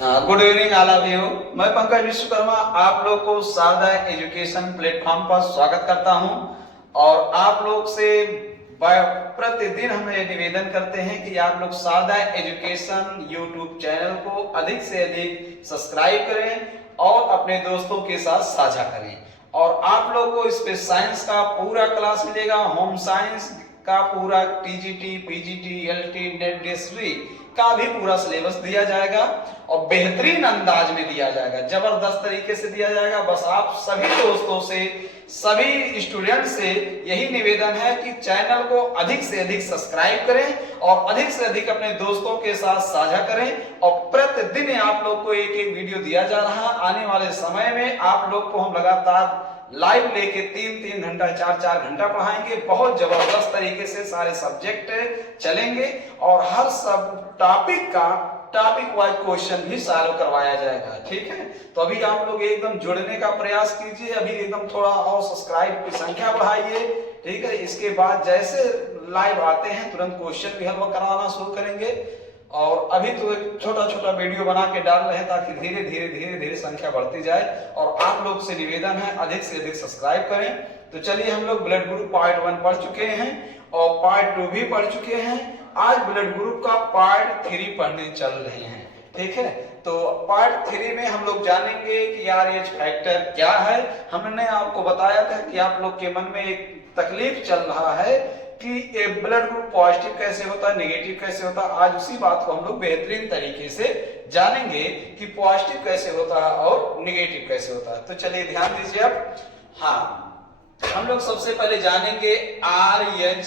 Good evening all of you. मैं पंकज विश्वकर्मा आप लोग को शारदा एजुकेशन प्लेटफॉर्म पर स्वागत करता हूं और आप लोग से प्रतिदिन हम ये निवेदन करते हैं कि आप लोग शारदा एजुकेशन यूट्यूब चैनल को अधिक से अधिक सब्सक्राइब करें और अपने दोस्तों के साथ साझा करें। और आप लोग को इस पे साइंस का पूरा क्लास मिलेगा, होम साइंस का पूरा TGT, PGT, LT, net, DSV का भी पूरा सिलेबस दिया जाएगा और बेहतरीन अंदाज में दिया जाएगा, जबरदस्त तरीके से दिया जाएगा। बस आप सभी दोस्तों से, सभी स्टूडेंट से यही निवेदन है कि चैनल को अधिक से अधिक सब्सक्राइब करें और अधिक से अधिक अपने दोस्तों के साथ साझा करें। और प्रतिदिन आप लोग को एक एक वीडियो दिया जा रहा है। आने वाले समय में आप लोग को हम लगातार लाइव लेके 3-3 घंटा, 4-4 घंटा पढ़ाएंगे। बहुत जबरदस्त तरीके से सारे सब्जेक्ट चलेंगे और हर सब टॉपिक वाइज क्वेश्चन भी सॉल्व करवाया जाएगा। ठीक है, तो अभी आप लोग एकदम जुड़ने का प्रयास कीजिए, अभी एकदम थोड़ा और सब्सक्राइब की संख्या बढ़ाइए। ठीक है, इसके बाद जैसे लाइव आते हैं तुरंत क्वेश्चन भी हल करवाना शुरू करेंगे। और अभी तो एक छोटा छोटा वीडियो बना के डाल रहे हैं ताकि धीरे धीरे संख्या बढ़ती जाए। और आप लोग से निवेदन है अधिक से अधिक सब्सक्राइब करें। तो चलिए, हम लोग ब्लड ग्रुप पार्ट 1 पढ़ चुके हैं और पार्ट 2 भी पढ़ चुके हैं। आज ब्लड ग्रुप का पार्ट 3 पढ़ने चल रहे हैं। ठीक है, तो पार्ट 3 में हम लोग जानेंगे कि आरएच फैक्टर क्या है। हमने आपको बताया था कि आप लोग के मन में एक तकलीफ चल रहा है कि ये ब्लड ग्रुप पॉजिटिव कैसे होता है, नेगेटिव कैसे होता है। आज उसी बात को हम लोग बेहतरीन तरीके से जानेंगे कि पॉजिटिव कैसे होता है और नेगेटिव कैसे होता है। तो चलिए ध्यान दीजिए अब। हाँ, हम लोग सबसे पहले जानेंगे आरएच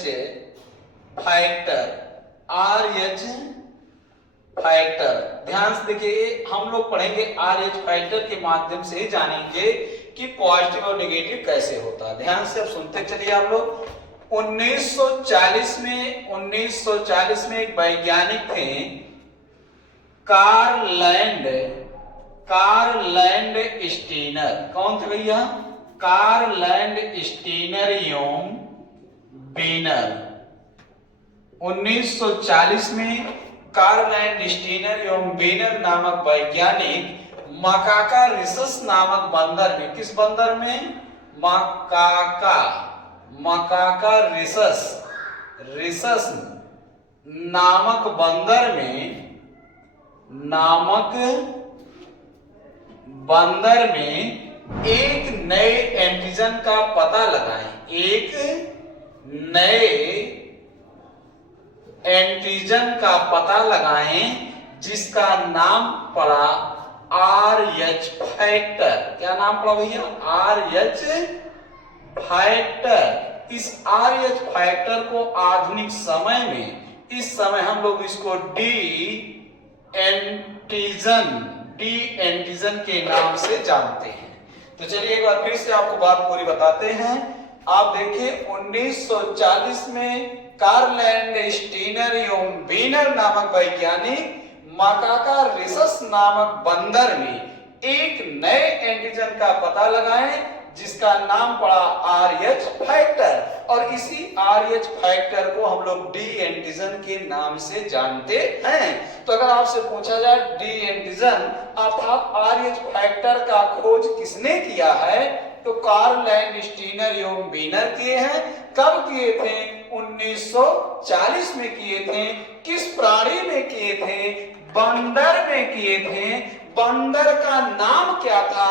फैक्टर। आरएच फैक्टर ध्यान से देखिए, हम लोग पढ़ेंगे आरएच फैक्टर के माध्यम से ही जानेंगे कि पॉजिटिव और नेगेटिव कैसे होता है। ध्यान से अब सुनते चलिए आप लोग। 1940 में एक वैज्ञानिक थे, कार्लैंड स्टीनर। कौन थे भैया? कार्लैंड स्टीनर एवं बीनर। 1940 में कार्लैंड स्टीनर एवं बीनर नामक वैज्ञानिक मकाका रिसस नामक बंदर में, किस बंदर में? मकाका रिसस नामक बंदर में एक नए एंटीजन का पता लगाएं। एक नए एंटीजन का पता लगाएं जिसका नाम पड़ा आरएच फैक्टर। क्या नाम पड़ा भैया? RH factor. इस आरएच फैक्टर को आधुनिक समय में, इस समय हम लोग इसको डी एंटीजन के नाम से जानते हैं। तो चलिए एक बार फिर से आपको बात पूरी बताते हैं। आप देखिए, 1940 में कार्लैंड स्टीनर एवं बीनर नामक वैज्ञानिक मकाका रिसस नामक बंदर में एक नए एंटीजन का पता लगाएं जिसका नाम पड़ा आरएच फैक्टर। और इसी आरएच फैक्टर को हम लोग डी एंटीजन के नाम से जानते हैं। तो अगर आपसे पूछा जाए डी एंटीजन अर्थात आरएच फैक्टर का खोज किसने किया है, तो कार्लैंड स्टीनर एवं बीनर किए हैं। कब किए थे? 1940 में किए थे। किस प्राणी में किए थे? बंदर में किए थे। बंदर का नाम क्या था?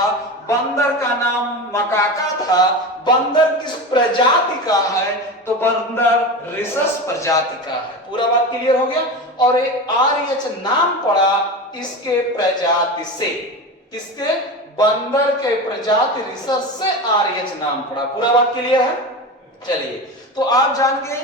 बंदर का नाम मकाका था। बंदर किस प्रजाति का है? तो बंदर रिसस प्रजाति का है। पूरा बात क्लियर हो गया। और ये आरएच नाम पड़ा इसके प्रजाति से, किसके? बंदर के प्रजाति रिसस से आरएच नाम पड़ा। पूरा बात क्लियर है। चलिए, तो आप जान गए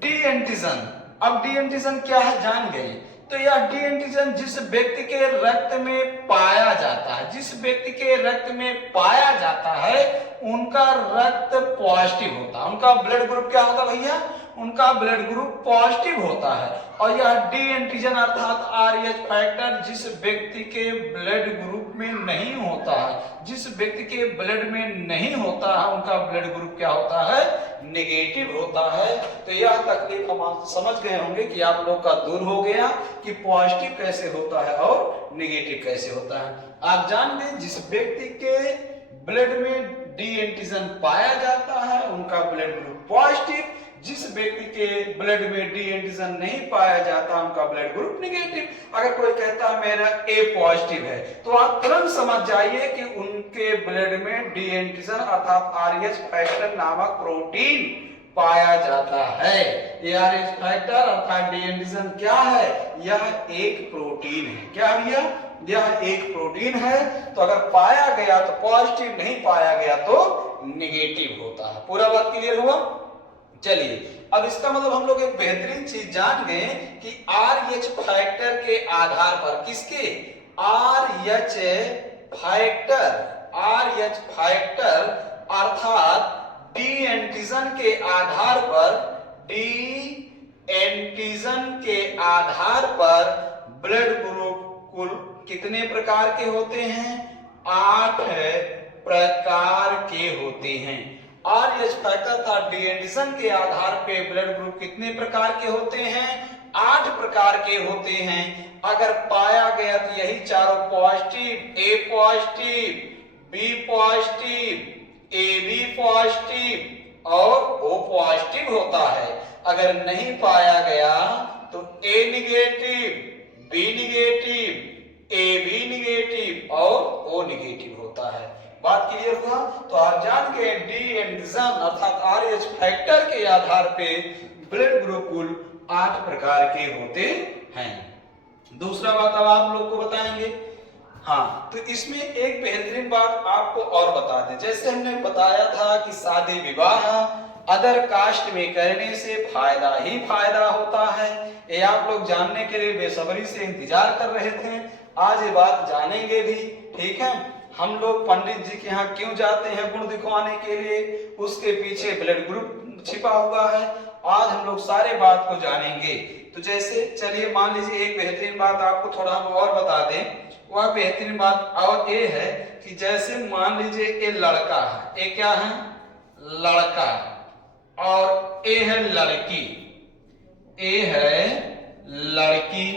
डी एंटीजन। अब डी एंटीजन क्या है जान गए। तो यह डी एंटीजन जिस व्यक्ति के रक्त में पाया जाता है, जिस व्यक्ति के रक्त में पाया जाता है उनका रक्त पॉजिटिव होता है। उनका ब्लड ग्रुप क्या होता भैया? उनका ब्लड ग्रुप पॉजिटिव होता है। और यह डी एंटीजन अर्थात RH फैक्टर जिस व्यक्ति के ब्लड ग्रुप में नहीं होता है, जिस व्यक्ति के ब्लड में नहीं होता है, उनका ब्लड ग्रुप क्या होता है, नेगेटिव होता है। तो यह तकलीफ हम समझ गए होंगे कि आप लोग का दूर हो गया कि पॉजिटिव कैसे होता है और नेगेटिव कैसे होता है। आप जान गए जिस व्यक्ति के ब्लड में डी एंटीजन पाया जाता है उनका ब्लड ग्रुप पॉजिटिव, जिस व्यक्ति के ब्लड में डी एंटीजन नहीं पाया जाता उनका ब्लड ग्रुप नेगेटिव। अगर कोई कहता है मेरा ए पॉजिटिव है तो आप तुरंत समझ जाइए कि उनके ब्लड में डी एंटीजन अर्थात RH फैक्टर नामक प्रोटीन पाया जाता है। RH फैक्टर अर्थात डी एंटीजन क्या है, यह एक प्रोटीन है। क्या भैया, यह एक प्रोटीन है। तो अगर पाया गया तो पॉजिटिव, नहीं पाया गया तो नेगेटिव होता है। पूरा बात क्लियर हुआ। चलिए अब इसका मतलब हम लोग एक बेहतरीन चीज जान गए कि RH फैक्टर के आधार पर, किसके, RH फैक्टर अर्थात डी एंटीजन के आधार पर, डी एंटीजन के आधार पर ब्लड ग्रुप कुल कितने प्रकार के होते हैं, 8 प्रकार के होते हैं। RH फैक्टर था डी एंटीजन के आधार पे ब्लड ग्रुप कितने प्रकार के होते हैं, 8 प्रकार के होते हैं। अगर पाया गया तो यही चारों positive, A positive, B positive, AB positive और O पॉजिटिव होता है। अगर नहीं पाया गया तो A negative, B negative, AB negative और O निगेटिव होता है। बात क्लियर हुआ। तो आप जान के डी एंटीजन अर्थात RH फैक्टर के आधार पे ब्लड ग्रुप कुल 8 प्रकार के होते हैं। दूसरा बात अब आप लोग को बताएंगे। हाँ, तो इसमें एक बेहतरीन बात आपको और बता दें। जैसे हमने बताया था कि शादी विवाह अदर कास्ट में करने से फायदा ही फायदा होता है। ये आप लोग जानने के लिए बेसब्री से इंतजार कर रहे थे। आज ये बात जानेंगे भी। ठीक है, हम लोग पंडित जी के यहाँ क्यों जाते हैं गुण दिखवाने के लिए, उसके पीछे ब्लड ग्रुप छिपा हुआ है। आज हम लोग सारे बात को जानेंगे। तो जैसे चलिए मान लीजिए एक बेहतरीन बात आपको थोड़ा हम और बता दें। वह बेहतरीन बात और ये है कि जैसे मान लीजिए ये लड़का है, ये क्या है, लड़का, और ये है लड़की, ये है लड़की।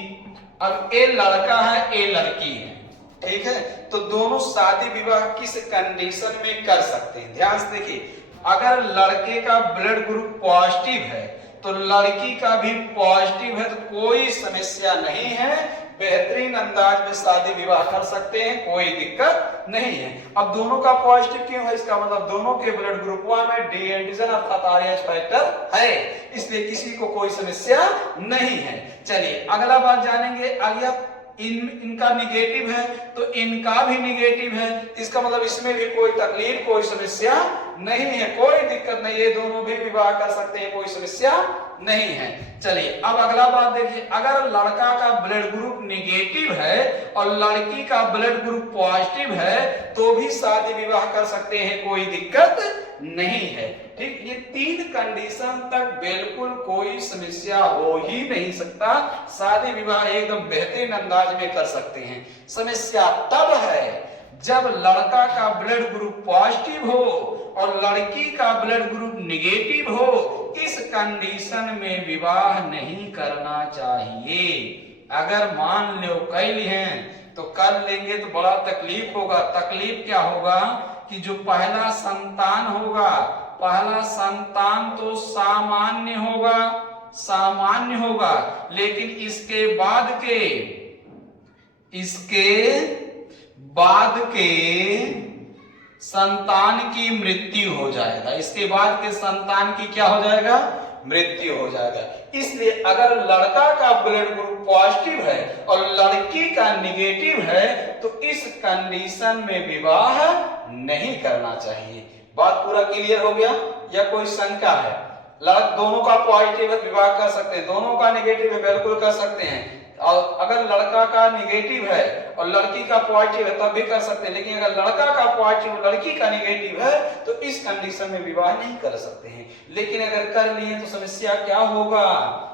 अब ये लड़का है, ये लड़की है। ठीक है, तो दोनों शादी विवाह किस कंडीशन में कर सकते हैं, ध्यान से देखिए। अगर लड़के का ब्लड ग्रुप पॉजिटिव है तो लड़की का भी पॉजिटिव है, तो कोई समस्या नहीं है, बेहतरीन अंदाज में शादी विवाह कर सकते हैं, कोई दिक्कत नहीं है। अब दोनों का पॉजिटिव क्यों है, इसका मतलब दोनोों के ब्लड ग्रुप में डी एंटीजन अर्थात RH फैक्टर है, इसलिए किसी को कोई समस्या नहीं है। चलिए अगला बात जानेंगे। अगला इनका निगेटिव है तो इनका भी निगेटिव है, इसका मतलब इसमें भी कोई तकलीफ, कोई समस्या नहीं है, कोई दिक्कत नहीं, ये दोनों भी विवाह कर सकते हैं, कोई समस्या नहीं है। चलिए अब अगला बात देखिए। अगर लड़का का ब्लड ग्रुप निगेटिव है और लड़की का ब्लड ग्रुप पॉजिटिव है तो भी शादी विवाह कर सकते हैं, कोई दिक्कत नहीं है। ठीक, ये 3 कंडीशन तक बिल्कुल कोई समस्या हो ही नहीं सकता, शादी विवाह एकदम बेहतरीन अंदाज में कर सकते हैं। समस्या तब है जब लड़का का ब्लड ग्रुप पॉजिटिव हो और लड़की का ब्लड ग्रुप निगेटिव हो, इस कंडीशन में विवाह नहीं करना चाहिए। अगर मान लो कैल हैं तो कर लेंगे तो बड़ा तकलीफ होगा। तकलीफ क्या होगा कि जो पहला संतान होगा, पहला संतान तो सामान्य होगा, लेकिन इसके बाद के संतान की मृत्यु हो जाएगा। इसके बाद के संतान की क्या हो जाएगा, मृत्यु हो जाएगा। इसलिए अगर लड़का का ब्लड ग्रुप पॉजिटिव है और लड़की का निगेटिव है तो इस कंडीशन में विवाह नहीं करना चाहिए। बात पूरा क्लियर हो गया या कोई शंका है? दोनों का पॉजिटिव है विवाह कर सकते हैं, दोनों का निगेटिव है बिल्कुल कर सकते हैं। और अगर लड़का का निगेटिव है और लड़की का पॉजिटिव है तब भी कर सकते हैं, लेकिन अगर लड़का का पॉजिटिव लड़की का निगेटिव है तो इस कंडीशन में विवाह नहीं कर सकते हैं। लेकिन अगर कर लिए तो समस्या क्या होगा?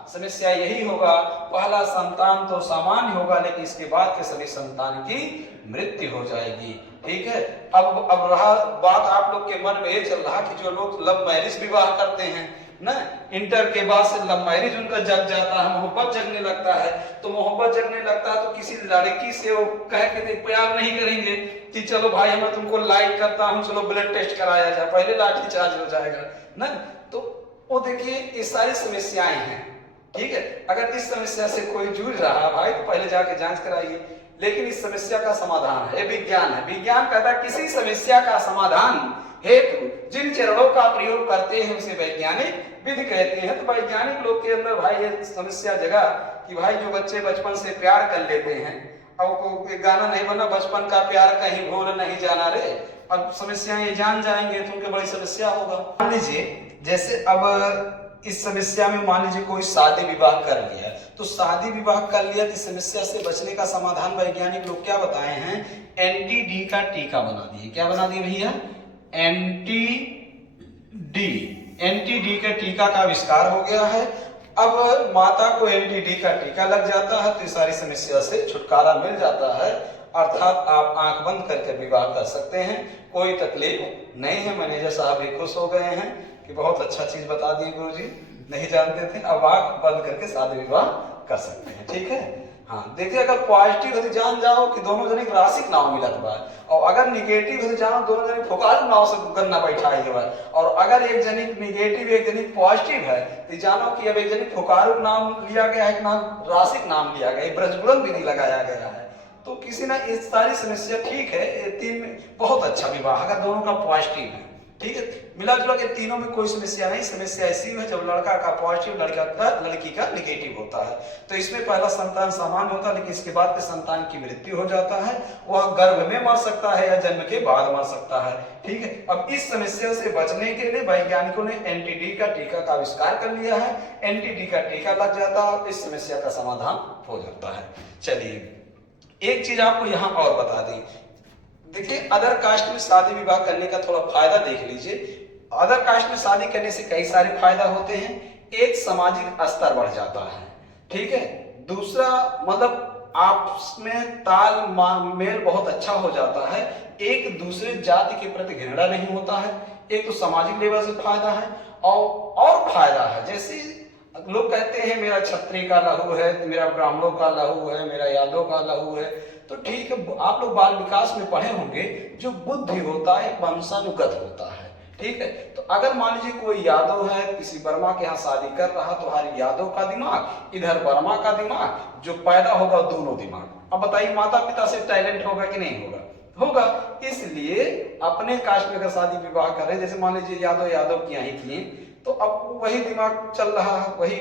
समस्या यही होगा, पहला संतान तो सामान्य होगा लेकिन इसके बाद के सभी संतान की मृत्यु हो जाएगी। ठीक है, अब रहा बात आप लोग के मन में ये चल रहा कि जो लोग लव मैरिज विवाह करते हैं ना, इंटर के बाद से लव मैरिज उनका जग जाता है, मोहब्बत जगने लगता है। तो मोहब्बत जगने लगता है तो किसी लड़की से वो कह के प्यार नहीं करेंगे कि चलो भाई मैं तुमको लाइक करता हूँ, चलो ब्लड टेस्ट कराया जाए, पहले लाठी चार्ज हो जाएगा ना। तो वो देखिए ये सारी समस्याएं हैं। ठीक है, अगर इस समस्या से कोई जूझ रहा भाई तो पहले जाके जांच कराइए। लेकिन इस समस्या का समाधान है, विज्ञान है। विज्ञान कहता है किसी समस्या का समाधान हेतु जिन चरणों का प्रयोग करते हैं उसे वैज्ञानिक विधि कहते हैं। तो वैज्ञानिक लोग के अंदर भाई ये समस्या जगा कि भाई जो बच्चे बचपन से प्यार कर लेते हैं, अब गाना नहीं बना बचपन का प्यार कहीं भूल नहीं जाना रे, अब समस्याएं जान जाएंगे तो उनके बड़ी समस्या होगा। मान लीजिए जैसे अब इस समस्या में मान लीजिए कोई शादी विवाह कर लिया, तो शादी विवाह कर लिया तो इस समस्या से बचने का समाधान वैज्ञानिक लोग क्या बताए हैं? एंटी-डी का टीका बना दिए। क्या बना दिए भैया? एंटी-डी के टीका का आविष्कार हो गया है। अब माता को एंटी-डी का टीका लग जाता है तो इस सारी समस्या से छुटकारा मिल जाता है, अर्थात आप आंख बंद करके विवाह कर सकते हैं, कोई तकलीफ नहीं है। मैनेजर साहब भी खुश हो गए हैं कि बहुत अच्छा चीज बता दिए गुरुजी, नहीं जानते थे, अब आंख बंद करके शादी विवाह कर सकते हैं। ठीक है, हाँ देखिए अगर पॉजिटिव है तो जान जाओ कि दोनों जने राशिक नाव मिलत बा, और अगर निगेटिव है तो जानो दोनों जने फुकार नाव से गन्ना बैठाई है। और अगर एक जने निगेटिव एक जने पॉजिटिव है तो जानो कि अब एक जने फुकारू नाम लिया गया है, एक नाम राशिक नाम लिया गया है, ब्रजबुलन विधि लगाया गया है। तो किसी ना इस सारी समस्या ठीक है, ये तीन में बहुत अच्छा विवाह अगर दोनों का पॉजिटिव है। ठीक है, मिला जुला के तीनों में कोई समस्या नहीं। समस्या ऐसी है जब लड़का का पॉजिटिव लड़की का निगेटिव होता है, तो इसमें पहला संतान सामान्य होता है लेकिन इसके बाद के संतान की मृत्यु हो जाता है। वह गर्भ में मर सकता है या जन्म के बाद मर सकता है। ठीक है, अब इस समस्या से बचने के लिए वैज्ञानिकों ने एंटी-डी का टीका का आविष्कार कर लिया है। एंटी-डी का टीका लग जाता है, इस समस्या का समाधान हो जाता है। चलिए एक चीज आपको यहाँ और बता दी, देखिए अदर कास्ट में शादी विवाह करने का थोड़ा फायदा देख लीजिए। अदर कास्ट में शादी करने से कई सारे फायदा होते हैं। एक, सामाजिक स्तर बढ़ जाता है। ठीक है, दूसरा मतलब आपस में तालमेल बहुत अच्छा हो जाता है, एक दूसरे जाति के प्रति घृणा नहीं होता है। एक तो सामाजिक लेवल से फायदा है और फायदा है, जैसे लोग कहते हैं मेरा क्षत्रिय का लहू है, मेरा ब्राह्मणों का लहू है, मेरा यादव का लहू है। तो ठीक है, आप लोग बाल विकास में पढ़े होंगे, जो बुद्धि होता है वंशानुगत होता है। ठीक है, तो अगर मान लीजिए कोई यादव है किसी वर्मा के यहाँ शादी कर रहा, तो हर यादव का दिमाग इधर वर्मा का दिमाग, जो पैदा होगा दोनों दिमाग। अब बताइए माता पिता से टैलेंट होगा कि नहीं होगा? होगा। इसलिए अपने कास्ट में अगर शादी विवाह करें, जैसे मान लीजिए यादव की यहाँ किए, तो अब वही दिमाग चल रहा है, वही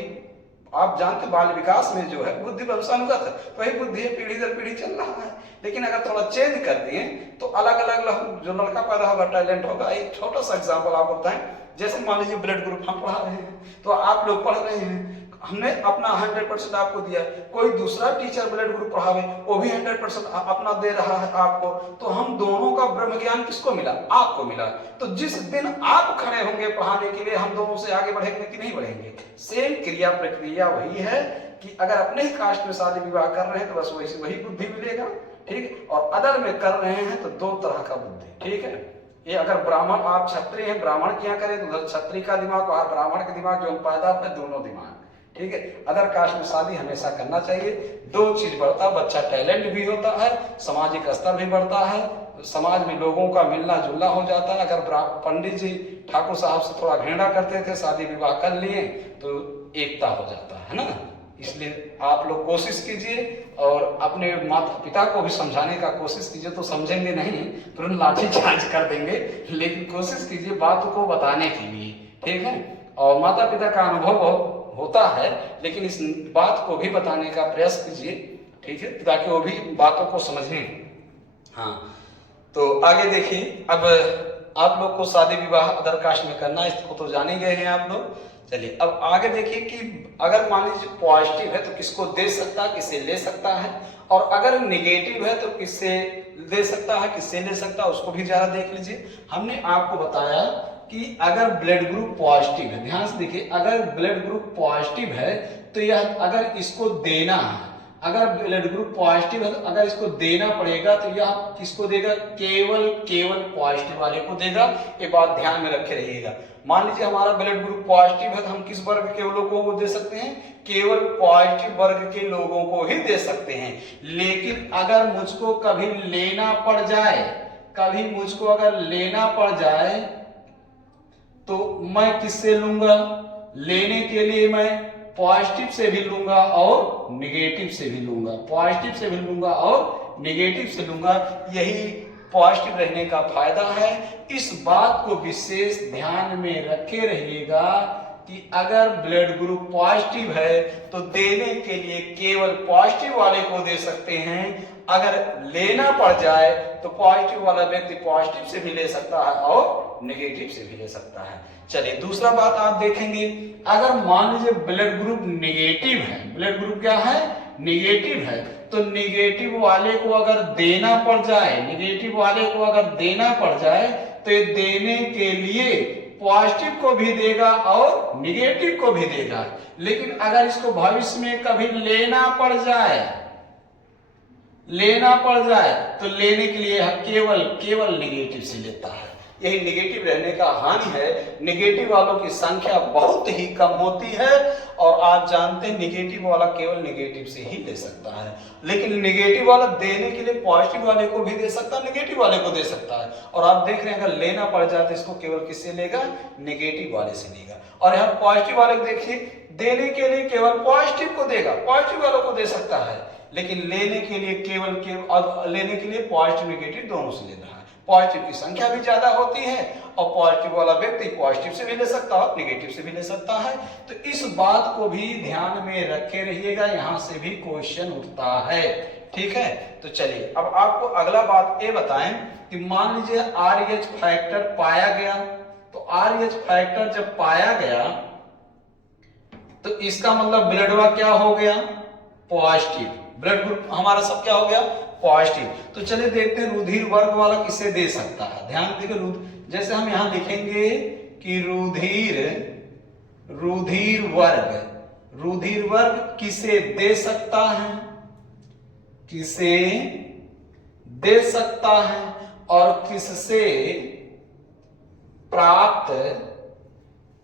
आप जानते बाल विकास में जो है बुद्धि वंशानुगत है, वही बुद्धि पीढ़ी दर पीढ़ी चल रहा है। लेकिन अगर थोड़ा चेंज कर दिए तो अलग अलग जो लड़का पैदा होगा टैलेंट होगा। एक छोटा सा एग्जांपल आपको बताएं, जैसे मान लीजिए ब्लड ग्रुप हम पढ़ा रहे हैं, तो आप लोग पढ़ रहे हैं, हमने अपना 100% आपको दिया, कोई दूसरा टीचर ब्लड ग्रुप पढ़ावे वो भी 100% अपना दे रहा है आपको, तो हम दोनों का ब्रह्म ज्ञान किसको मिला? आपको मिला। तो जिस दिन आप खड़े होंगे पढ़ाने के लिए, हम दोनों से आगे बढ़ेंगे कि नहीं बढ़ेंगे? सेम क्रिया प्रक्रिया वही है कि अगर अपने ही कास्ट में शादी विवाह कर रहे हैं तो बस वही बुद्धि मिलेगा। ठीक, और अदर में कर रहे हैं तो दो तरह का बुद्धि। ठीक है, ये अगर ब्राह्मण आप क्षत्रिय हैं, ब्राह्मण क्या करें तो उधर क्षत्रिय का दिमाग और ब्राह्मण का दिमाग जो पैदा है, दोनों दिमाग। ठीक है, अदर कास्ट में शादी हमेशा करना चाहिए। दो चीज बढ़ता है, बच्चा टैलेंट भी होता है, सामाजिक स्तर भी बढ़ता है, समाज में लोगों का मिलना जुलना हो जाता है। अगर पंडित जी ठाकुर साहब से थोड़ा घृणा करते थे, शादी विवाह कर लिए तो एकता हो जाता है ना। इसलिए आप लोग कोशिश कीजिए और अपने माता पिता को भी समझाने का कोशिश कीजिए, तो समझेंगे नहीं, तुरंत लाठी चार्ज कर देंगे, लेकिन कोशिश कीजिए बात को बताने के लिए। ठीक है, और माता पिता का अनुभव होता है, लेकिन इस बात को भी बताने का प्रयास कीजिए। ठीक है, ताकि वो भी बातों को समझें। हाँ, तो आगे देखिए, अब आप लोग को शादी विवाह अदर कास्ट में करना है, इसको तो जान ही गए हैं आप लोग। चलिए अब आगे देखिए कि अगर मान लीजिए पॉजिटिव है तो किसको दे सकता है, किससे ले सकता है, और अगर निगेटिव है तो किससे दे सकता है, किससे ले सकता है, उसको भी जरा देख लीजिए। हमने आपको बताया कि अगर ब्लड ग्रुप पॉजिटिव है, ध्यान से देखिए, अगर ब्लड ग्रुप पॉजिटिव है तो यह अगर इसको देना है, अगर ब्लड ग्रुप पॉजिटिव है तो अगर इसको देना पड़ेगा तो यह किसको देगा, केवल पॉजिटिव वाले को देगा। ये बात ध्यान में रखे रहिएगा। मान लीजिए हमारा ब्लड ग्रुप पॉजिटिव है तो हम किस वर्ग के लोगों को दे सकते हैं, केवल पॉजिटिव वर्ग के लोगों को ही दे सकते हैं। लेकिन अगर मुझको कभी लेना पड़ जाए, कभी मुझको अगर लेना पड़ जाए तो मैं किससे लूंगा, लेने के लिए मैं पॉजिटिव से भी लूंगा और निगेटिव से भी लूंगा, पॉजिटिव से भी लूंगा और निगेटिव से लूंगा। यही पॉजिटिव रहने का फायदा है। इस बात को विशेष ध्यान में रखे रहिएगा कि अगर ब्लड ग्रुप पॉजिटिव है तो देने के लिए केवल पॉजिटिव वाले को दे सकते हैं। अगर लेना पड़ जाए तो पॉजिटिव वाला व्यक्ति पॉजिटिव से भी ले सकता है और नेगेटिव से भी ले सकता है। चलिए दूसरा बात आप देखेंगे, अगर मान लीजिए ब्लड ग्रुप नेगेटिव है, ब्लड ग्रुप क्या है, नेगेटिव है, तो नेगेटिव वाले को अगर देना पड़ जाए, नेगेटिव वाले को अगर देना पड़ जाए तो ये देने के लिए पॉजिटिव को भी देगा और निगेटिव को भी देगा। लेकिन अगर इसको भविष्य में कभी लेना पड़ जाए, लेना पड़ जाए तो लेने के लिए केवल निगेटिव से लेता है। यही निगेटिव रहने का हानि है। निगेटिव वालों की संख्या बहुत ही कम होती है और आप जानते हैं निगेटिव वाला केवल निगेटिव से ही ले सकता है। लेकिन निगेटिव वाला देने के लिए पॉजिटिव वाले को भी दे सकता है, निगेटिव वाले को दे सकता है। और आप देख रहे हैं अगर लेना पड़ जाए तो इसको केवल किससे लेगा, निगेटिव वाले से लेगा। और यहाँ पॉजिटिव वाले को देखिए, देने के लिए केवल पॉजिटिव को देगा, पॉजिटिव वालों को दे सकता है, लेकिन लेने के लिए लेने के लिए पॉजिटिव निगेटिव दोनों से ले रहा है। पॉजिटिव की संख्या भी ज्यादा होती है और पॉजिटिव वाला व्यक्ति पॉजिटिव से भी ले सकता है, निगेटिव से भी ले सकता है। तो इस बात को भी ध्यान में रखे रहिएगा, यहां से भी क्वेश्चन उठता है। ठीक है, तो चलिए अब आपको अगला बात ये बताएं कि मान लीजिए RH फैक्टर पाया गया, तो RH फैक्टर जब पाया गया तो इसका मतलब ब्लडवा क्या हो गया, पॉजिटिव। ब्लड ग्रुप हमारा सब क्या हो गया, पॉजिटिव। तो चलिए देखते हैं रुधिर वर्ग वाला किसे दे सकता है। ध्यान देखिए, जैसे हम यहां लिखेंगे कि रुधिर वर्ग किसे दे सकता है, किसे दे सकता है और किससे प्राप्त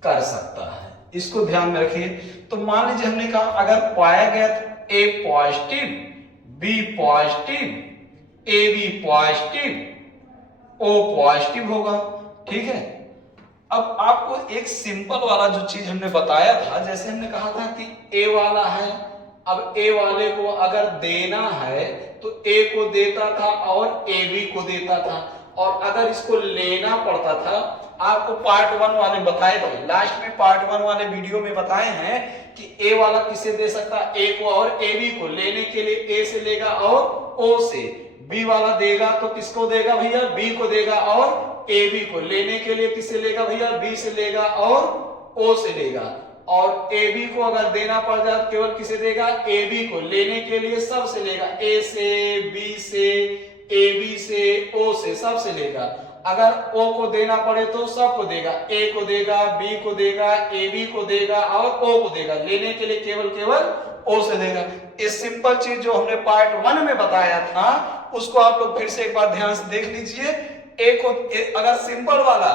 कर सकता है, इसको ध्यान में रखिए। तो मान लीजिए हमने कहा अगर पाया गया तो A positive, B positive, AB positive, O positive होगा। ठीक है, अब आपको एक सिंपल वाला जो चीज हमने बताया था, जैसे हमने कहा था कि A वाला है, अब A वाले को अगर देना है तो A को देता था और AB को देता था, और अगर इसको लेना पड़ता था, आपको पार्ट 1 वाले बताए थे, लास्ट में पार्ट 1 वाले वीडियो में बताए हैं कि A वाला किसे दे सकता है, A को और AB को। लेने के लिए A से लेगा और O से। B वाला देगा तो किसको देगा भैया, B को देगा और AB को। लेने के लिए किससे लेगा भैया, B से लेगा और O से लेगा। और AB को अगर देना पड़ जाए तो केवल किसे देगा, AB को। लेने के लिए सब से लेगा, A से, B से, AB से, O से, सब से लेगा। अगर O को देना पड़े तो सबको देगा, A को देगा, B को देगा, AB को देगा और O को देगा। लेने के लिए केवल O से देगा। इस सिंपल चीज जो हमने पार्ट 1 में बताया था उसको आप लोग फिर से एक बार ध्यान से देख लीजिए। A को अगर सिंपल वाला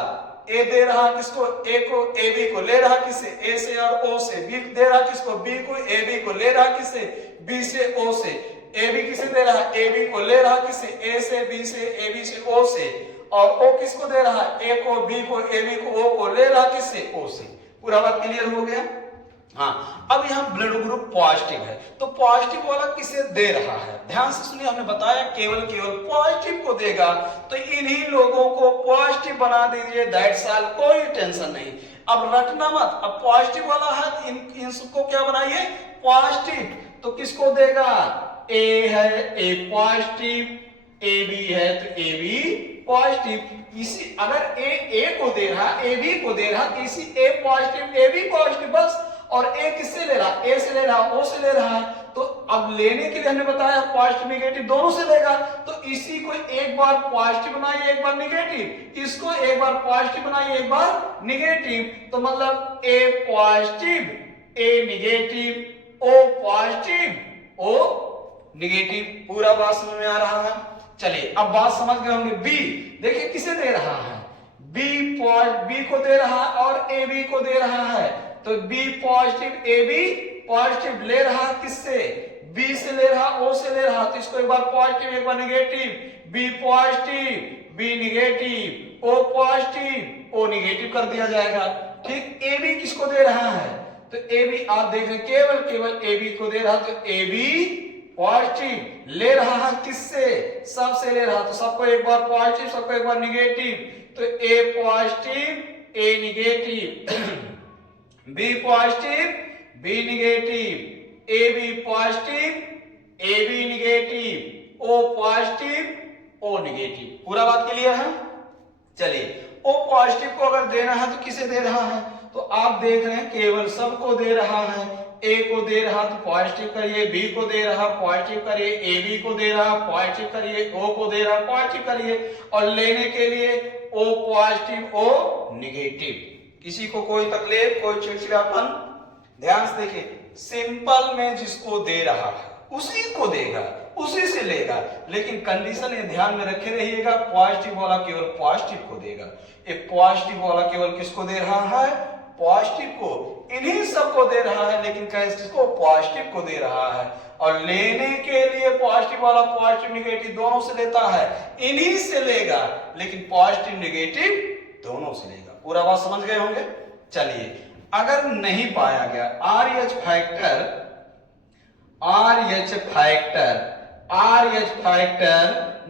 A दे रहा किसको, A को AB को, ले रहा किससे, A से और O से। B दे रहा किसको, B को AB को, ले रहा किससे, B से O से। AB किसे दे रहा, AB को, ले रहा किससे, A से, B से, AB से, O से। और O किसको दे रहा है, A को, B को, AB को, O को, ले रहा किससे, O से। पूरा बात क्लियर हो गया। हाँ, अब यहाँ ब्लड ग्रुप पॉजिटिव है तो पॉजिटिव वाला किसे दे रहा है, ध्यान से सुनिए। हमने बताया केवल पॉजिटिव को देगा, तो इन्हीं लोगों को पॉजिटिव बना दीजिए, दैट्स ऑल, कोई टेंशन नहीं। अब रटना मत, अब पॉजिटिव वाला है, इन सबको क्या बनाइए, पॉजिटिव। तो किसको देगा, A है, A पॉजिटिव, AB है तो AB पॉजिटिव। इसी अगर ए को दे रहा, ए बी को दे रहा, इसी ए पॉजिटिव ए बी पॉजिटिव बस। और ए किससे ले रहा, ए से ले रहा, ओ से ले रहा। तो अब लेने के लिए हमने बताया पॉजिटिव नेगेटिव दोनों से लेगा। तो इसी को एक बार पॉजिटिव बनाइए एक बार नेगेटिव, इसको एक बार पॉजिटिव बनाइए एक बार नेगेटिव। तो मतलब A positive A negative O positive O negative. पूरा बात समझ में आ रहा है? चलिए अब बात समझ गए होंगे। बी देखिए किसे दे रहा है, बी को दे रहा है और ए बी को दे रहा है। तो B positive A B positive ले रहा किससे, बी से ले रहा, ओ से ले रहा। तो इसको एक बार पॉजिटिव एक बार negative, B positive B negative O positive O negative कर दिया जाएगा। ठीक, ए बी किसको दे रहा है, तो ए बी आप देख रहे केवल ए बी को दे रहा। तो ए बी पॉजिटिव ले रहा है किससे, सबसे ले रहा। तो सबको एक बार पॉजिटिव सबको एक बार नेगेटिव। तो A positive A negative B positive B negative A B positive A B negative O positive O negative. पूरा बात क्लियर है? चलिए ओ पॉजिटिव को अगर देना है तो किसे दे रहा है, तो आप देख रहे हैं केवल सबको दे रहा है। ए को दे रहा तो पॉजिटिव करिए, बी को दे रहा पॉजिटिव करिए, ए बी को दे रहा पॉजिटिव करिए, ओ को दे रहा पॉजिटिव करिए। और लेने के लिए ओ पॉजिटिव ओ नेगेटिव। किसी को कोई तकलीफ कोई चिड़चिड़ापन, ध्यान से देखिए सिंपल में जिसको दे रहा है उसी को देगा उसी से लेगा। लेकिन कंडीशन ये ध्यान में रखे रहिएगा, पॉजिटिव वाला केवल पॉजिटिव को देगा। ये पॉजिटिव वाला केवल किसको दे रहा है, पॉजिटिव को। इन्हीं सबको दे रहा है लेकिन किसको, पॉजिटिव को दे रहा है। और लेने के लिए पॉजिटिव वाला पॉजिटिव नेगेटिव दोनों से लेता है, इन्हीं से लेगा लेकिन पॉजिटिव नेगेटिव दोनों से लेगा। पूरा बात समझ गए होंगे? चलिए अगर नहीं पाया गया RH फैक्टर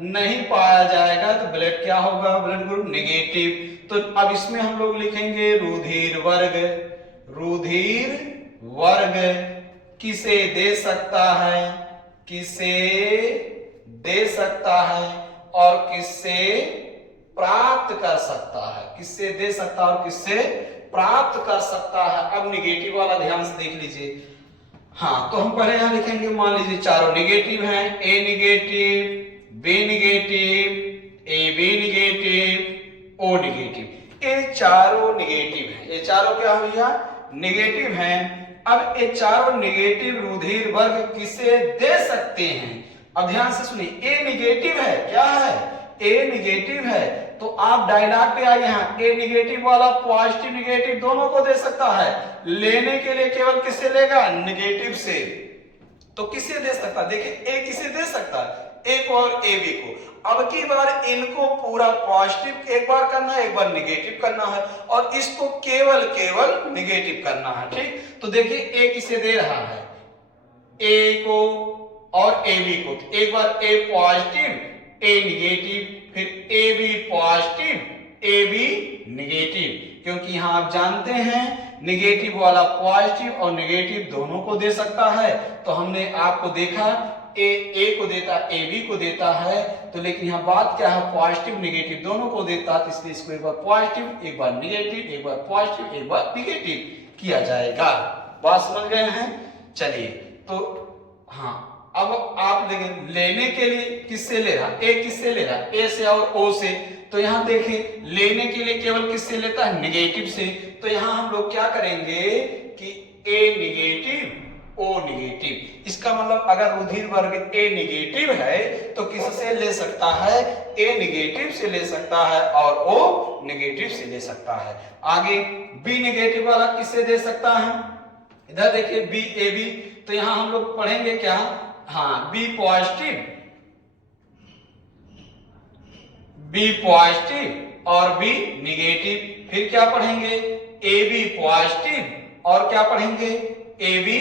नहीं पाया जाएगा तो ब्लड क्या होगा, ब्लड ग्रुप नेगेटिव। तो अब इसमें हम लोग लिखेंगे रुधिर वर्ग। रुधिर वर्ग किसे दे सकता है, किसे दे सकता है और किससे प्राप्त कर सकता है, किससे दे सकता है और किससे प्राप्त कर सकता है। अब नेगेटिव वाला ध्यान से देख लीजिए। हाँ तो हम पहले यहां लिखेंगे, मान लीजिए चारों नेगेटिव हैं, A negative B negative A B negative O negative. ये चारों नेगेटिव हैं, ये चारों क्या हो गया, नेगेटिव हैं। अब ये चारों नेगेटिव रुधिर वर्ग किसे दे सकते हैं। अब ध्यान से सुनिए, ए नेगेटिव है, क्या है, ए नेगेटिव है। तो आप डायलॉग पे आए, यहाँ ए नेगेटिव वाला पॉजिटिव नेगेटिव दोनों को दे सकता है। लेने के लिए केवल किससे लेगा, नेगेटिव से। तो किससे दे सकता है, देखिए ए किसे दे सकता है, ए को और ए बी को। अब की बार इनको पूरा पॉजिटिव एक बार करना है, एक बार नेगेटिव करना है और इसको केवल नेगेटिव करना है। ठीक, तो देखिए ए किसे दे रहा है, ए को और ए बी को। एक बार ए पॉजिटिव ए नेगेटिव, फिर A B positive A B negative. क्योंकि यहां आप जानते हैं नेगेटिव वाला पॉजिटिव और नेगेटिव दोनों को दे सकता है। तो हमने आपको देखा ए को देता ए बी को देता है। तो लेकिन यहाँ बात क्या है, पॉजिटिव नेगेटिव दोनों को देता है। इसलिए इसको एक बार पॉजिटिव एक बार नेगेटिव, एक बार पॉजिटिव एक बार नेगेटिव किया जाएगा। बात समझ गए हैं? चलिए तो हाँ अब आप लेने के लिए किससे ले रहा, ए किससे ले रहा, ए से और ओ से। तो यहां देखिए लेने के लिए केवल किससे लेता है, नेगेटिव से। तो यहां हम लोग क्या करेंगे कि ए नेगेटिव ओ नेगेटिव। इसका मतलब अगर रुधिर वर्ग ए नेगेटिव है तो किससे ले सकता है, ए नेगेटिव से ले सकता है और ओ नेगेटिव से ले सकता है। आगे बी नेगेटिव वाला किससे दे सकता है, इधर देखिए बी ए बी। तो यहां हम लोग पढ़ेंगे क्या, हाँ बी पॉजिटिव और बी नेगेटिव। फिर क्या पढ़ेंगे, ए बी पॉजिटिव और क्या पढ़ेंगे, ए बी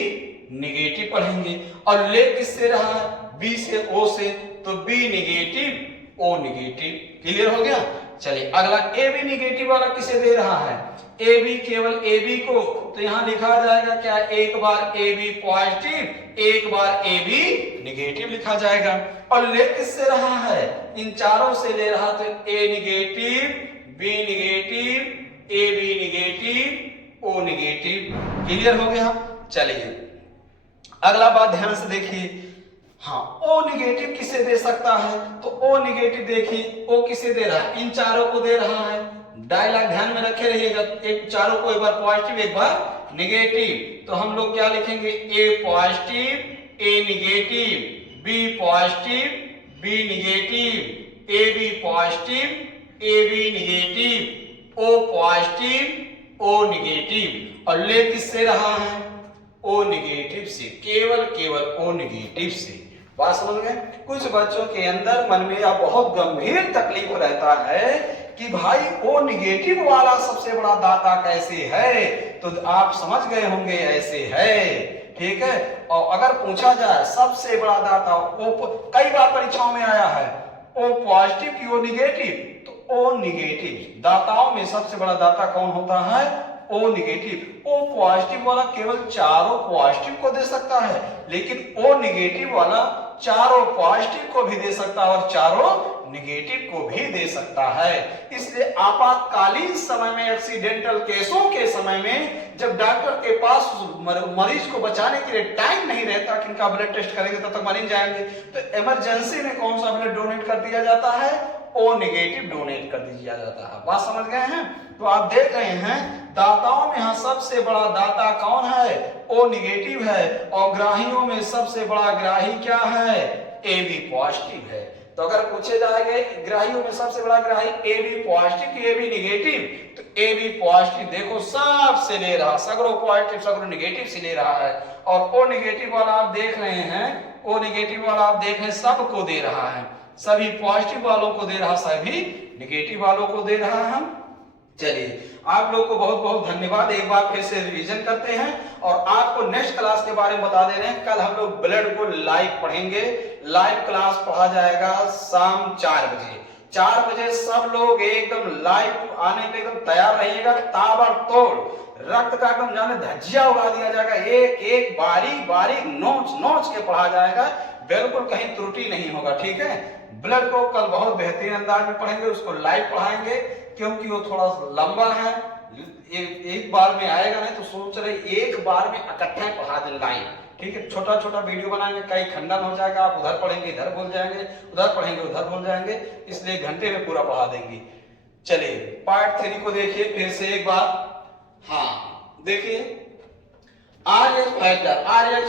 नेगेटिव पढ़ेंगे। और ले किससे रहा है, बी से ओ से। तो B negative O negative. Clear हो गया? चलिए अगला ए बी निगेटिव वाला किसे दे रहा है, ए बी, केवल ए बी को, तो यहां लिखा जाएगा क्या, एक बार ए बी पॉजिटिव, एक बार ए बी निगेटिव लिखा जाएगा। और ले किससे रहा है, इन चारों से ले रहा, तो A negative, B negative, A B negative, O negative. Clear हो गया। चलिए अगला बात ध्यान से देखिए, हाँ ओ निगेटिव किसे दे सकता है, तो ओ निगेटिव देखिए ओ किसे दे रहा है, इन चारों को दे रहा है। डायलॉग ध्यान में रखे रहिएगा, एक चारों को एक बार पॉजिटिव एक बार निगेटिव, तो हम लोग क्या लिखेंगे, A positive, A negative, B positive, B negative, A B positive, A B negative, O positive, O negative. और ले किससे रहा है, ओ निगेटिव से, केवल केवल ओ निगेटिव से। बात समझ गए। कुछ बच्चों के अंदर मन में यह बहुत गंभीर तकलीफ रहता है कि भाई ओ निगेटिव वाला सबसे बड़ा दाता कैसे है, तो आप समझ गए होंगे ऐसे है, ठीक है। और अगर पूछा जाए सबसे बड़ा दाता ओ, कई बार परीक्षाओं में आया है ओ पॉजिटिव की ओ निगेटिव, तो ओ निगेटिव दाताओं में सबसे बड़ा दाता कौन होता है, ओ निगेटिव। ओ पॉजिटिव वाला केवल चारों पॉजिटिव को दे सकता है, लेकिन ओ निगेटिव वाला चारों पॉजिटिव को भी दे सकता है और चारों निगेटिव को भी दे सकता है। इसलिए आपातकालीन समय में, एक्सीडेंटल केसों के समय में, जब डॉक्टर के पास मरीज को बचाने के लिए टाइम नहीं रहता कि इनका ब्लड टेस्ट करेंगे तब तक मरीज जाएंगे, तो इमरजेंसी में कौन सा ब्लड डोनेट कर दिया जाता है, ओ नेगेटिव डोनेट कर दिया जाता है। बात समझ गए हैं। तो आप देख रहे हैं दाताओं में यहाँ सबसे बड़ा दाता कौन है, ओ नेगेटिव है, और ग्राहियों में सबसे बड़ा ग्राही क्या है, ए बी पॉजिटिव है। तो अगर पूछे जाएंगे ग्राहियों में सबसे बड़ा ग्राही ए बी पॉजिटिव की ए बी निगेटिव, तो ए बी पॉजिटिव देखो सबसे ले रहा, सगरो पॉजिटिव सगरो निगेटिव से ले रहा है। और ओ निगेटिव वाला आप देख रहे हैं, ओ निगेटिव वाला आप देख रहे हैं सबको दे रहा है, सभी पॉजिटिव वालों को दे रहा, सभी निगेटिव वालों को दे रहा है। चलिए आप लोग को बहुत बहुत धन्यवाद। एक बार फिर से रिवीजन करते हैं और आपको नेक्स्ट क्लास के बारे में बता दे रहे हैं। कल हम लोग ब्लड को लाइव पढ़ेंगे। लाइव क्लास पढ़ा जाएगा शाम 4 बजे। 4 बजे सब लोग एकदम लाइव आने के लिए एकदम तैयार रहिएगा। ताबड़तोड़ रक्त का एकदम जाने धज्जिया उड़ा दिया जाएगा। एक एक बारीक बारीक नोच नोच के पढ़ा जाएगा, बिल्कुल कहीं त्रुटि नहीं होगा, ठीक है। ब्लड को कल बहुत बेहतरीन अंदाज में पढ़ेंगे, उसको लाइव पढ़ाएंगे क्योंकि वो थोड़ा लंबा है, एक बार में आएगा नहीं, तो सोच रहे एक बार में इकट्ठा पढ़ा दें लाइव, ठीक है। छोटा छोटा वीडियो बनाएंगे, कई खंडन हो जाएगा, आप उधर पढ़ेंगे इधर भूल जाएंगे, उधर पढ़ेंगे उधर भूल जाएंगे, इसलिए घंटे में पूरा पढ़ा देंगे। चलिए पार्ट 3 को देखिए फिर से एक बार। हाँ देखिए, आरएच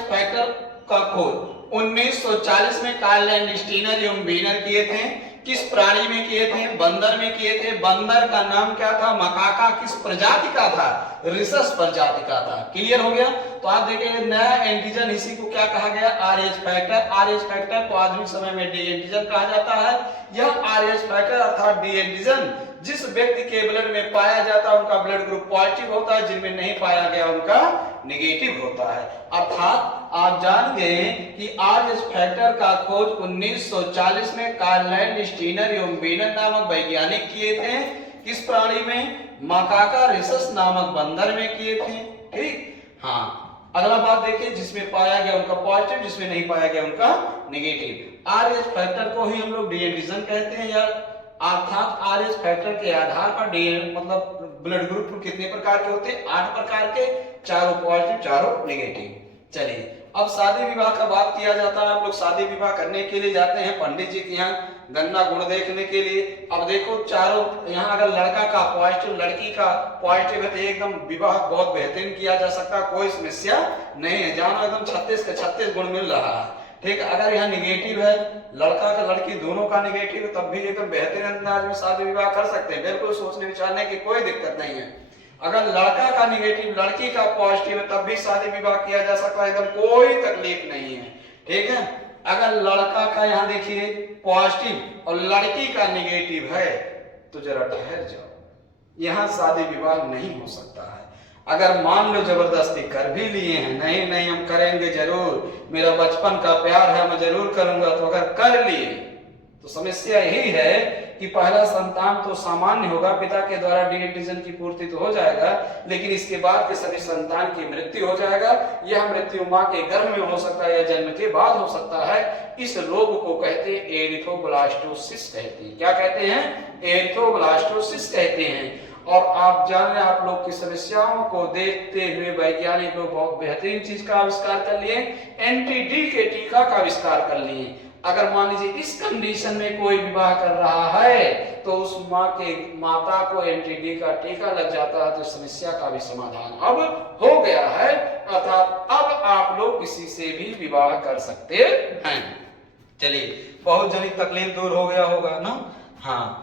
फैक्टर का खोज 1940 में कार्ल लैंडस्टीनर एवं वीनर किए थे। किस प्राणी में किए थे, बंदर में किए थे। बंदर का नाम क्या था, मकाका। किस प्रजाति का था, रिसस प्रजाति का था। क्लियर हो गया। तो आप देखिए नया एंटीजन, इसी को क्या कहा गया, आरएच फैक्टर। आरएच फैक्टर को आधुनिक समय में डी एंटीजन कहा जाता है। यह आरएच फैक्टर अर्थात डी एंटीजन जिस व्यक्ति के ब्लड में पाया जाता है उनका ब्लड ग्रुप पॉजिटिव होता है, जिनमें नहीं पाया गया उनका नेगेटिव होता है। अर्थात आप जान गए कि आरएच फैक्टर का खोज 1940 में कार्ल लैंडस्टीनर एवं वीनर नामक वैज्ञानिक किए थे। किस प्राणी में, मकाका रिसस नामक बंदर में किए थे, ठीक। हाँ अगला बात देखिए, जिसमें पाया गया उनका पॉजिटिव, जिसमें नहीं पाया गया उनका नेगेटिव। आरएच फैक्टर को ही हम लोग डी एंटीजन कहते हैं, या अर्थात आरएच फैक्टर के आधार पर मतलब ब्लड ग्रुप कितने प्रकार के होते हैं, 8 प्रकार के, चारों पॉजिटिव चारों नेगेटिव। चलिए अब शादी विवाह का बात किया जाता है। आप लोग शादी विवाह करने के लिए जाते हैं पंडित जी के यहाँ गन्ना गुण देखने के लिए। अब देखो चारों यहाँ अगर लड़का का पॉजिटिव लड़की का पॉजिटिव है तो एकदम विवाह बहुत बेहतरीन किया जा सकता है, कोई समस्या नहीं है। जानो एकदम 36 के 36 गुण मिल रहा है, ठीक है। अगर यहाँ निगेटिव है, लड़का का लड़की दोनों का निगेटिव है, तब भी एकदम बेहतरीन अंदाज में शादी विवाह कर सकते हैं, बिल्कुल सोचने विचारने की कोई दिक्कत नहीं है। अगर लड़का का निगेटिव लड़की का पॉजिटिव है तब भी शादी विवाह किया जा सकता है, एकदम कोई तकलीफ नहीं है, ठीक है। अगर लड़का का यहाँ देखिए पॉजिटिव और लड़की का निगेटिव है तो जरा ठहर जाओ, यहाँ शादी विवाह नहीं हो सकता है। अगर मान लो जबरदस्ती कर भी लिए हैं, नहीं नहीं हम करेंगे जरूर, मेरा बचपन का प्यार है मैं जरूर करूंगा, तो अगर कर लिए तो समस्या यही है कि पहला संतान तो सामान्य होगा, पिता के द्वारा डीएनए डिवीजन की पूर्ति तो हो जाएगा, लेकिन इसके बाद के सभी संतान की मृत्यु हो जाएगा। यह मृत्यु मां के गर्भ में हो सकता है या जन्म के बाद हो सकता है। इस रोग को कहते हैं एरिथ्रोब्लास्टोसिस कहते हैं। क्या कहते हैं? एरिथ्रोब्लास्टोसिस कहते हैं। और आप जान रहे हैं, आप लोग की समस्याओं को देखते हुए वैज्ञानिक लोग बहुत बेहतरीन चीज का आविष्कार कर लिए, एंटी-डी के टीका का आविष्कार कर लिए। अगर मान लीजिए इस कंडीशन में कोई विवाह कर रहा है तो उस माता को एंटी-डी का टीका लग जाता है, तो समस्या का भी समाधान अब हो गया है। अर्थात अब आप लोग किसी से भी विवाह कर सकते हैं। चलिए, बहुत जल्दी तकलीफ दूर हो गया होगा ना। हाँ,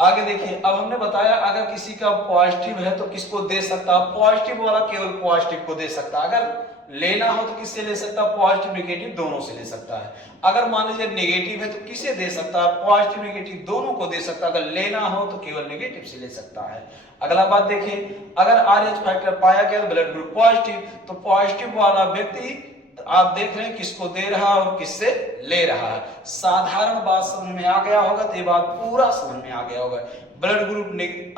आगे देखिए, अब हमने बताया अगर किसी का पॉजिटिव है तो किसको दे सकता है? पॉजिटिव वाला केवल पॉजिटिव को दे सकता है। अगर लेना हो तो किससे ले सकता है? पॉजिटिव नेगेटिव दोनों से ले सकता है। अगर मान लीजिए नेगेटिव है तो किसे दे सकता है? पॉजिटिव नेगेटिव दोनों को दे सकता है। अगर लेना हो तो केवल नेगेटिव से ले सकता है। अगला बात देखिए, अगर RH फैक्टर पाया गया तो ब्लड ग्रुप पॉजिटिव, तो पॉजिटिव वाला व्यक्ति आप देख रहे हैं किसको दे रहा है और किससे ले रहा है। साधारण बात समझ में आ गया होगा तो ये बात पूरा समझ में आ गया होगा। ब्लड ग्रुप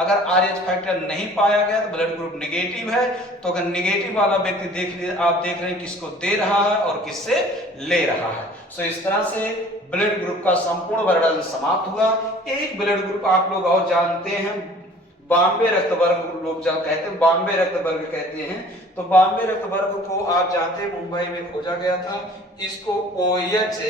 अगर RH फैक्टर नहीं पाया गया तो ब्लड ग्रुप नेगेटिव है, तो अगर नेगेटिव वाला व्यक्ति देख लिए, आप देख रहे हैं किसको दे रहा है और किससे ले रहा है। सो इस तरह से ब्लड ग्रुप का संपूर्ण वर्णन समाप्त हुआ। एक ब्लड ग्रुप आप लोग और जानते हैं, बॉम्बे रक्त वर्ग लोग कहते हैं, बॉम्बे रक्त वर्ग कहते हैं। तो बॉम्बे रक्त वर्ग को आप जानते हैं मुंबई में खोजा गया था। इसको OH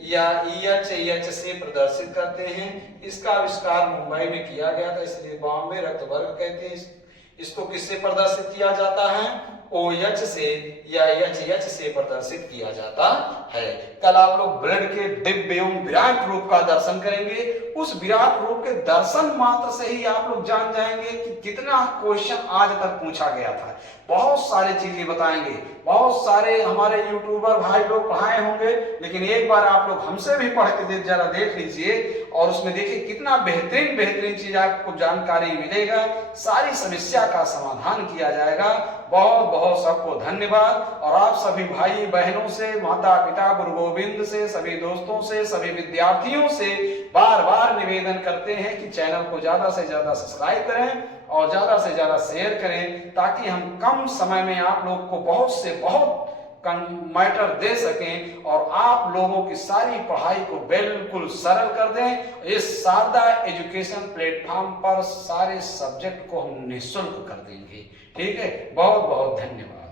या EH से प्रदर्शित करते हैं। इसका आविष्कार मुंबई में किया गया था, इसलिए बॉम्बे रक्त वर्ग कहते हैं। इसको किससे प्रदर्शित किया जाता है? OH से या HH से प्रदर्शित किया जाता है। कल आप लोग ब्लड के दिव्य एवं विराट रूप का दर्शन करेंगे। उस विराट रूप के दर्शन मात्र से ही आप लोग जान जाएंगे कि कितना क्वेश्चन आज तक पूछा गया था। बहुत सारी चीजें बताएंगे, बहुत सारे हमारे यूट्यूबर भाई लोग पढ़ाए होंगे, लेकिन एक बार आप लोग हमसे भी पढ़ के जरा देख लीजिए और उसमें देखिए कितना बेहतरीन बेहतरीन चीज आपको जानकारी मिलेगा। सारी समस्या का समाधान किया जाएगा। बहुत बहुत सबको धन्यवाद। और आप सभी भाई बहनों से, माता पिता, गुरु गोविंद से, सभी दोस्तों से, सभी विद्यार्थियों से बार बार निवेदन करते हैं कि चैनल को ज्यादा से ज्यादा सब्सक्राइब करें और ज्यादा से ज्यादा शेयर करें, ताकि हम कम समय में आप लोग को बहुत से बहुत मैटर दे सकें और आप लोगों की सारी पढ़ाई को बिल्कुल सरल कर दें। इस शारदा एजुकेशन प्लेटफॉर्म पर सारे सब्जेक्ट को हम निःशुल्क कर देंगे। ठीक है, बहुत बहुत धन्यवाद।